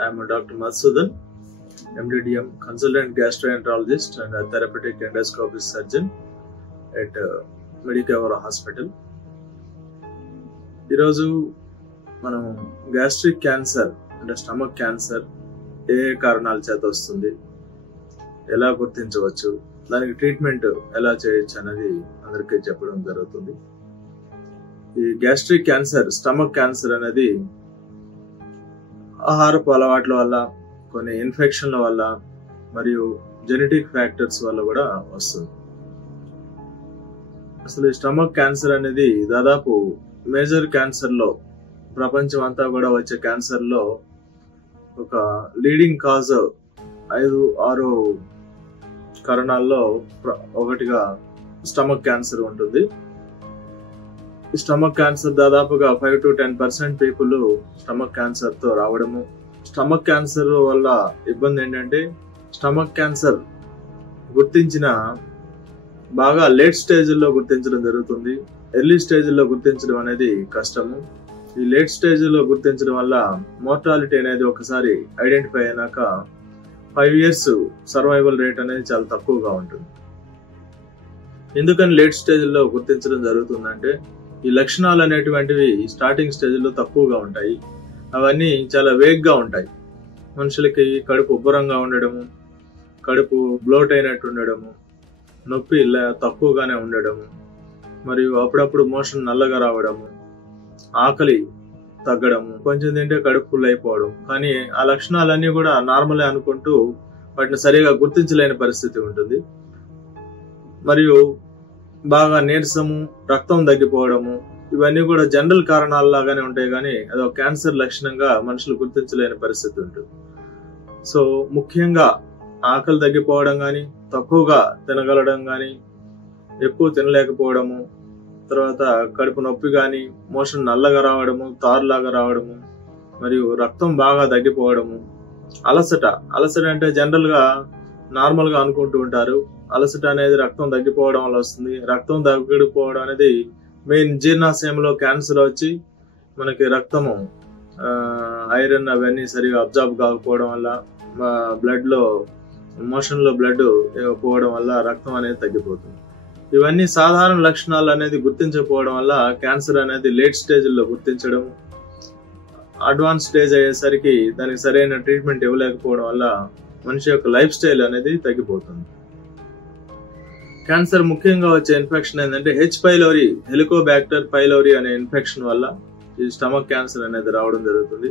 I am Dr. Madhusudan, MDDM consultant gastroenterologist and a therapeutic endoscopy surgeon at Medicare Hospital. ఈరోజు మనం gastric cancer అంటే stomach cancer ఏ కారణాల చేత వస్తుంది, ఎలా గుర్తించవచ్చు, దానికి ట్రీట్మెంట్ ఎలా చేయొచ్చు అనేది అందరికీ చెప్పడం జరుగుతుంది. ఈ గ్యాస్ట్రిక్ క్యాన్సర్, స్టమక్ క్యాన్సర్ అనేది ఆహారపు అలవాట్ల వల్ల, కొన్ని ఇన్ఫెక్షన్ల వల్ల మరియు జెనెటిక్ ఫ్యాక్టర్స్ వల్ల కూడా వస్తుంది. అసలు ఈ స్టమక్ క్యాన్సర్ అనేది దాదాపు మేజర్ క్యాన్సర్లో, ప్రపంచం అంతా కూడా వచ్చే క్యాన్సర్లో ఒక లీడింగ్ కాజ్ 5-6 కారణాల్లో ఒకటిగా స్టమక్ క్యాన్సర్ ఉంటుంది. ఈ స్టమక్ క్యాన్సర్ దాదాపుగా 5 to 10% పీపుల్ స్టమక్ క్యాన్సర్ తో రావడము. స్టమక్ క్యాన్సర్ వల్ల ఇబ్బంది ఏంటంటే, స్టమక్ క్యాన్సర్ గుర్తించిన బాగా లేట్ స్టేజ్లో గుర్తించడం జరుగుతుంది. ఎర్లీ స్టేజ్లో గుర్తించడం అనేది కష్టము. ఈ లేట్ స్టేజ్లో గుర్తించడం వల్ల మోర్టాలిటీ అనేది ఒకసారి ఐడెంటిఫై అయినాక 5 years సర్వైవల్ రేట్ అనేది చాలా తక్కువగా ఉంటుంది. ఎందుకని లేట్ స్టేజ్లో గుర్తించడం జరుగుతుందంటే, ఈ లక్షణాలు అనేటువంటివి స్టార్టింగ్ స్టేజ్లో తక్కువగా ఉంటాయి. అవన్నీ చాలా వేగ్గా ఉంటాయి. మనుషులకి కడుపు ఉబ్బరంగా ఉండడము, కడుపు బ్లోట్ అయినట్టు ఉండడము, నొప్పి తక్కువగానే ఉండడము, మరియు అప్పుడప్పుడు మోషన్ నల్లగా రావడము, ఆకలి తగ్గడము, కొంచెం తింటే కడుపు ఫుల్ అయిపోవడం. కానీ ఆ లక్షణాలన్నీ కూడా నార్మలే అనుకుంటూ వాటిని సరిగా గుర్తించలేని పరిస్థితి ఉంటుంది. మరియు బాగా నీరసము, రక్తం తగ్గిపోవడము, ఇవన్నీ కూడా జనరల్ కారణాలలాగానే ఉంటాయి, కానీ అదొక క్యాన్సర్ లక్షణంగా మనుషులు గుర్తించలేని పరిస్థితి ఉంటుంది. సో ముఖ్యంగా ఆకలి తగ్గిపోవడం కానీ, తక్కువగా తినగలడం కానీ, ఎక్కువ తినలేకపోవడము, తర్వాత కడుపు నొప్పి కానీ, మోషన్ నల్లగా రావడము, తారులాగా రావడము, మరియు రక్తం బాగా తగ్గిపోవడము, అలసట అంటే జనరల్ గా నార్మల్ గా అనుకుంటూ ఉంటారు. అలసట అనేది రక్తం తగ్గిపోవడం వల్ల వస్తుంది. రక్తం తగ్గిపోవడం అనేది మెయిన్ జీర్ణాశయంలో క్యాన్సర్ వచ్చి మనకి రక్తము ఐరన్ అవన్నీ సరిగా అబ్జార్బ్ కాకపోవడం వల్ల, బ్లడ్ లో మోషన్ లో బ్లడ్ పోవడం వల్ల రక్తం అనేది తగ్గిపోతుంది. ఇవన్నీ సాధారణ లక్షణాలు అనేది గుర్తించకపోవడం వల్ల క్యాన్సర్ అనేది లేట్ స్టేజ్ లో గుర్తించడం, అడ్వాన్స్ స్టేజ్ అయ్యేసరికి దానికి సరైన ట్రీట్మెంట్ ఇవ్వలేకపోవడం వల్ల మనిషి యొక్క లైఫ్ స్టైల్ అనేది తగ్గిపోతుంది. క్యాన్సర్ ముఖ్యంగా వచ్చే ఇన్ఫెక్షన్ ఏంటంటే H. pylori, హెలికోబాక్టర్ పైలోరీ అనే ఇన్ఫెక్షన్ వల్ల ఈ స్టమక్ క్యాన్సర్ అనేది రావడం జరుగుతుంది.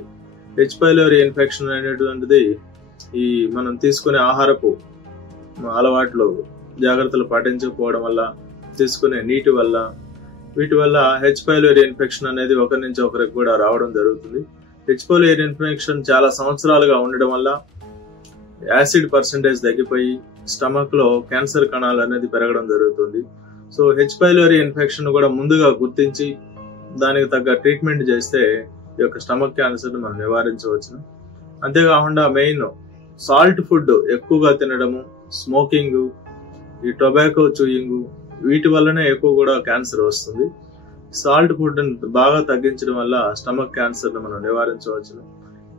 H. pylori ఇన్ఫెక్షన్ అనేటువంటిది ఈ మనం తీసుకునే ఆహారపు అలవాట్లు జాగ్రత్తలు పాటించకపోవడం వల్ల, తీసుకునే నీటి వల్ల, వీటి వల్ల H. pylori ఇన్ఫెక్షన్ అనేది ఒకరి నుంచి ఒకరికి కూడా రావడం జరుగుతుంది. H. pylori ఇన్ఫెక్షన్ చాలా సంవత్సరాలుగా ఉండడం వల్ల యాసిడ్ పర్సెంటేజ్ తగ్గిపోయి స్టమక్ లో క్యాన్సర్ కణాలు అనేది పెరగడం జరుగుతుంది. So H. pylori ఇన్ఫెక్షన్ కూడా ముందుగా గుర్తించి దానికి తగ్గ ట్రీట్మెంట్ చేస్తే ఈ యొక్క స్టమక్ క్యాన్సర్ మనం నివారించవచ్చు. అంతేకాకుండా మెయిన్ సాల్ట్ ఫుడ్ ఎక్కువగా తినడము, స్మోకింగ్, ఈ టొబాకో చూయింగ్, వీటి వల్లనే ఎక్కువ కూడా క్యాన్సర్ వస్తుంది. సాల్ట్ ఫుడ్ బాగా తగ్గించడం వల్ల స్టమక్ క్యాన్సర్ మనం నివారించవచ్చు.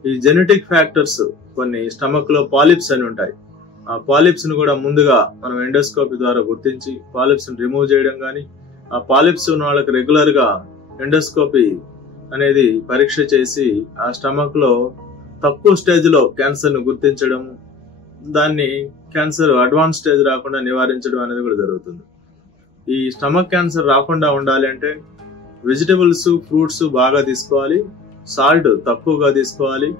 ఈ జెనెటిక్ ఫ్యాక్టర్స్, కొన్ని స్టమక్ లో పాలిప్స్ అని ఉంటాయి. ఆ పాలిప్స్ ను కూడా ముందుగా మనం ఎండోస్కోపీ ద్వారా గుర్తించి పాలిప్స్ ని రిమూవ్ చేయడం కానీ, ఆ పాలిప్స్ ఉన్న వాళ్ళకి రెగ్యులర్ గా ఎండోస్కోపీ అనేది పరీక్ష చేసి ఆ స్టమక్ లో తక్కువ స్టేజ్ లో క్యాన్సర్ ను గుర్తించడం, దాన్ని క్యాన్సర్ అడ్వాన్స్ స్టేజ్ రాకుండా నివారించడం అనేది కూడా జరుగుతుంది. ఈ స్టమక్ క్యాన్సర్ రాకుండా ఉండాలి అంటే వెజిటబుల్స్, ఫ్రూట్స్ బాగా తీసుకోవాలి, సాల్ట్ తక్కువగా తీసుకోవాలి,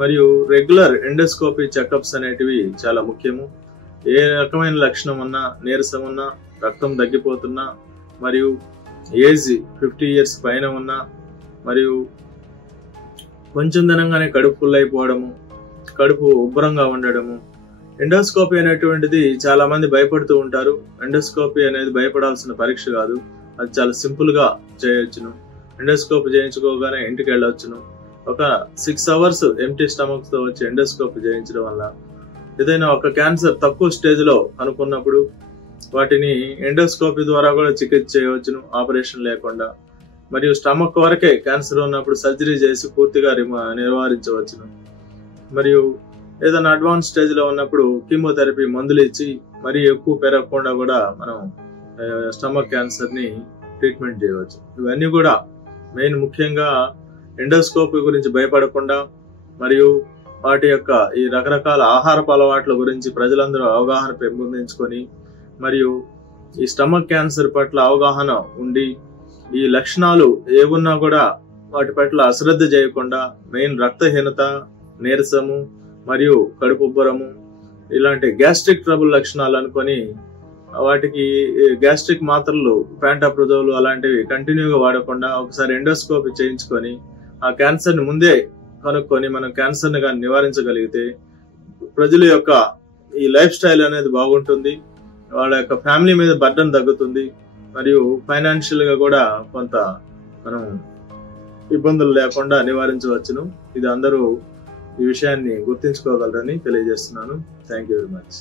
మరియు రెగ్యులర్ ఎండోస్కోపీ చెకప్స్ అనేటివి చాలా ముఖ్యము. ఏ రకమైన లక్షణం ఉన్నా, నీరసం ఉన్నా, రక్తం తగ్గిపోతున్నా, మరియు ఏజ్ 50 years పైన ఉన్నా, మరియు కొంచెం తినంగానే కడుపు ఫుల్ అయిపోవడము, కడుపు ఉబ్బరంగా ఉండడము. ఎండోస్కోపీ అనేటువంటిది చాలా మంది భయపడుతూ ఉంటారు. ఎండోస్కోపీ అనేది భయపడాల్సిన పరీక్ష కాదు, అది చాలా సింపుల్ గా చేయొచ్చును. ఎండోస్కోపీ చేయించుకోగానే ఇంటికి వెళ్ళవచ్చును. ఒక 6 hours ఎంటీ స్టమక్ తో వచ్చి ఎండోస్కోపీ చేయించడం వల్ల ఏదైనా ఒక క్యాన్సర్ తక్కువ స్టేజ్ లో అనుకున్నప్పుడు వాటిని ఎండోస్కోపీ ద్వారా కూడా చికిత్స చేయవచ్చును, ఆపరేషన్ లేకుండా. మరియు స్టమక్ వరకే క్యాన్సర్ ఉన్నప్పుడు సర్జరీ చేసి పూర్తిగా నివారించవచ్చును. మరియు ఏదైనా అడ్వాన్స్ స్టేజ్ లో ఉన్నప్పుడు కీమోథెరపీ మందులు ఇచ్చి మరి ఎక్కువ పెరగకుండా కూడా మనం స్టమక్ క్యాన్సర్ ని ట్రీట్మెంట్ చేయవచ్చు. ఇవన్నీ కూడా మెయిన్ ముఖ్యంగా ఎండోస్కోపీ గురించి భయపడకుండా మరియు వాటి యొక్క ఈ రకరకాల ఆహారపు అలవాట్ల గురించి ప్రజలందరూ అవగాహన పెంపొందించుకొని మరియు ఈ స్టమక్ క్యాన్సర్ పట్ల అవగాహన ఉండి ఈ లక్షణాలు ఏమున్నా కూడా వాటి పట్ల అశ్రద్ధ చేయకుండా మెయిన్ రక్తహీనత, నీరసము మరియు కడుపుబ్బరము ఇలాంటి గ్యాస్ట్రిక్ ట్రబుల్ లక్షణాలు అనుకొని వాటికి గ్యాస్ట్రిక్ మాత్రలు ప్యాంటాప్రోజోల్ అలాంటివి కంటిన్యూగా వాడకుండా ఒకసారి ఎండోస్కోపీ చేయించుకొని ఆ క్యాన్సర్ ని ముందే కనుక్కొని మనం క్యాన్సర్ ని కానీ నివారించగలిగితే ప్రజల యొక్క ఈ లైఫ్ స్టైల్ అనేది బాగుంటుంది, వాళ్ళ యొక్క ఫ్యామిలీ మీద బర్డన్ తగ్గుతుంది మరియు ఫైనాన్షియల్ గా కూడా కొంత మనం ఇబ్బందులు లేకుండా నివారించవచ్చును. ఇది అందరూ ఈ విషయాన్ని గుర్తించుకోగలరని తెలియజేస్తున్నాను. Thank you very much.